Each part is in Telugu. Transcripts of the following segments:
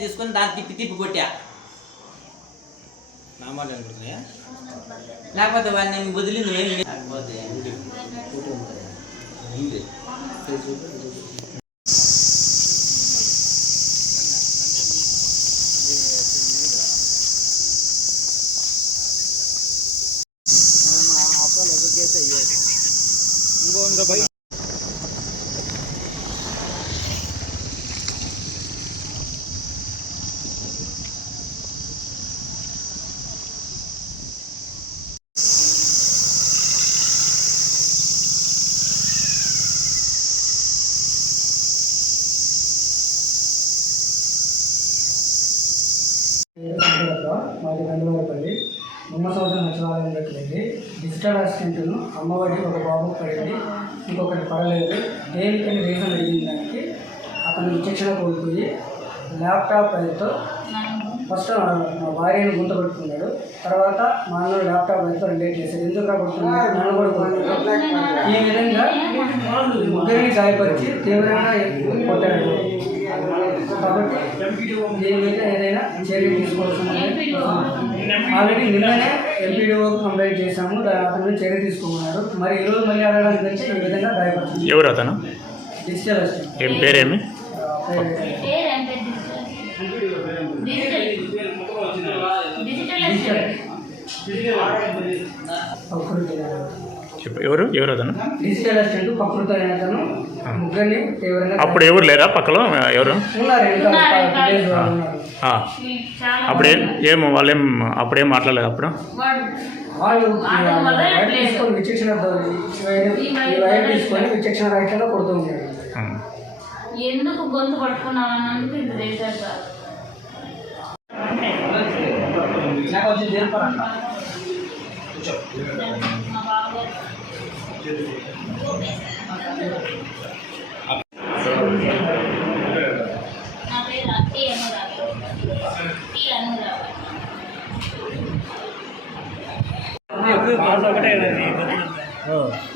తీసుకుని దాన్ని తిప్పి తిప్పి కొట్టా లేకపోతే వాడిని వదిలింది లేకపోతే మాది గండవారిపల్లి బొమ్మసముద్రం సచివాలయంలోకి డిజిటల్ అసిస్టెంట్ను అమ్మఒడికి ఒక బాబు పడింది, ఇంకొకటి పడలేదు. దేనికని రీజన్ అడిగిన దానికి అతను విచక్షణ కోల్పోయి ల్యాప్టాప్ అయితే ఫస్ట్ మా భార్యను గుంత కొట్టుకున్నాడు. తర్వాత మా అన్న ల్యాప్టాప్ అయితే రిలేట్ చేశాడు. ఎందుకు కొట్టుకున్నాడు, నన్ను కొడుకున్నాడు. ఈ విధంగా ముగ్గురిని గాయపరిచి తీవ్రంగా కొట్టాడు. కాబట్టి దీని మీద ఏదైనా చర్య తీసుకోవాల్సింది. ఆల్రెడీ నిన్ననే ఎంపీడీఓకి కంప్లైంట్ చేశాము, అతను చర్య తీసుకున్నారు. మరి ఈరోజు మళ్ళీ అడగడానికి వచ్చి ఈ విధంగా గాయపడుతుంది. ఎవరు అతను? Digital assistant. ఏం పేరేమి? ఎవరు ఎవరు అతను? డిజిటల్ అసిస్టెంట్ ప్రకృతి అనే అతను ముగ్గురిని తీవ్రంగా. అప్పుడు ఎవరు లేరా పక్కలో? ఎవరు అప్పుడే ఏమో వాళ్ళేం అప్పుడేం మాట్లాడలేదు. అప్పుడు వాళ్ళు తీసుకొని విచక్షణ తీసుకొని విచక్షణ రైట్లో కొడుతూ ఉంటారు. ఎందుకు గొంతు పట్టుకున్నామన్నందుకు ఇది చేశారు సార్. నా పేరు అత్తి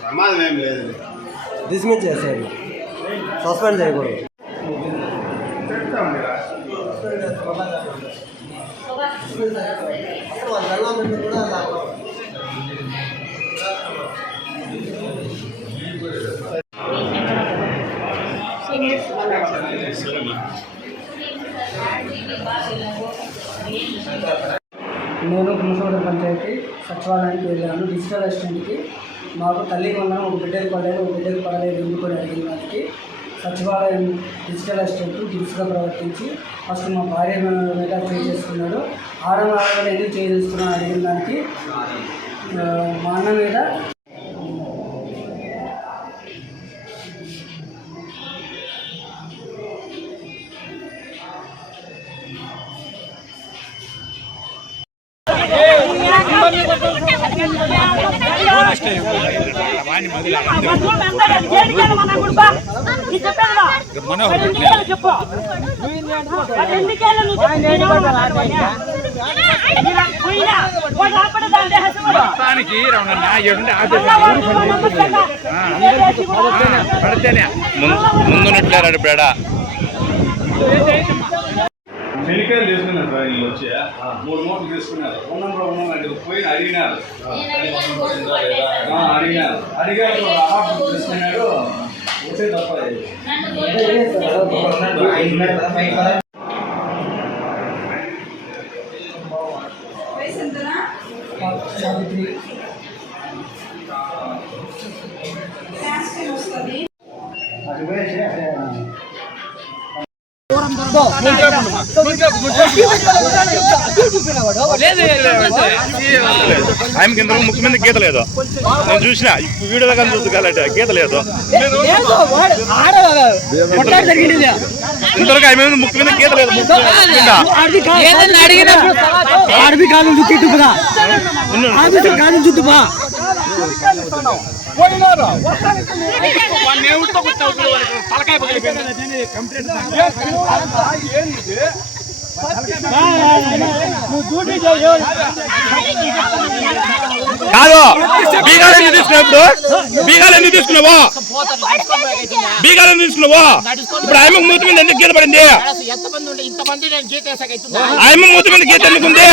ప్రమాదం ఏం లేదు, డిస్మిస్ చేసేది, సస్పెండ్ చేయకూడదు. నేను బొమ్మసముద్రం పంచాయతీ సచివాలయానికి వెళ్ళాను. డిజిటల్ అసిస్టెంట్కి మాకు తల్లికి వందనం, ఒక బిడ్డకు పడలేదు, ఒక బిడ్డకు పడలేదు ఎందుకు అడిగిన దానికి సచివాలయం డిజిటల్ అసిస్టెంట్ గిఫ్ట్గా ప్రవర్తించి ఫస్ట్ మా భార్య మీద చేయి చేసుకున్నాడు. ఆడవాళ్ళని ఎందుకు చేయి చేసుకున్నాను అడిగిన దానికి మా అన్న మీద ముందున్నట్లాడు బేడా చెనికాయలు తీసుకున్నారు సార్. వీళ్ళు వచ్చి 3 మూటలు తీసుకున్నారు. ఉన్నప్పుడు పోయి అడిగినారు తీసుకున్నాడు. వచ్చే తప్ప ఆయనకి ఇంతకు ముక్కు మీద గీత లేదు. నేను చూసిన వీడియోలో కానీ చూసుకోవాలంటే గీత లేదు. ఇంతవరకు ఆయన ముక్కు మీద గీత లేదు. కాదు బీగాలు ఎందుకు తీసుకున్నావు బీగాలు ఎందుకు తీసుకున్నావు ఇప్పుడు ఆయమ్మ మూతి మీద ఎందుకు గీత పడింది ఆయమ్మ మూతి మీద గీత ఎందుకుంది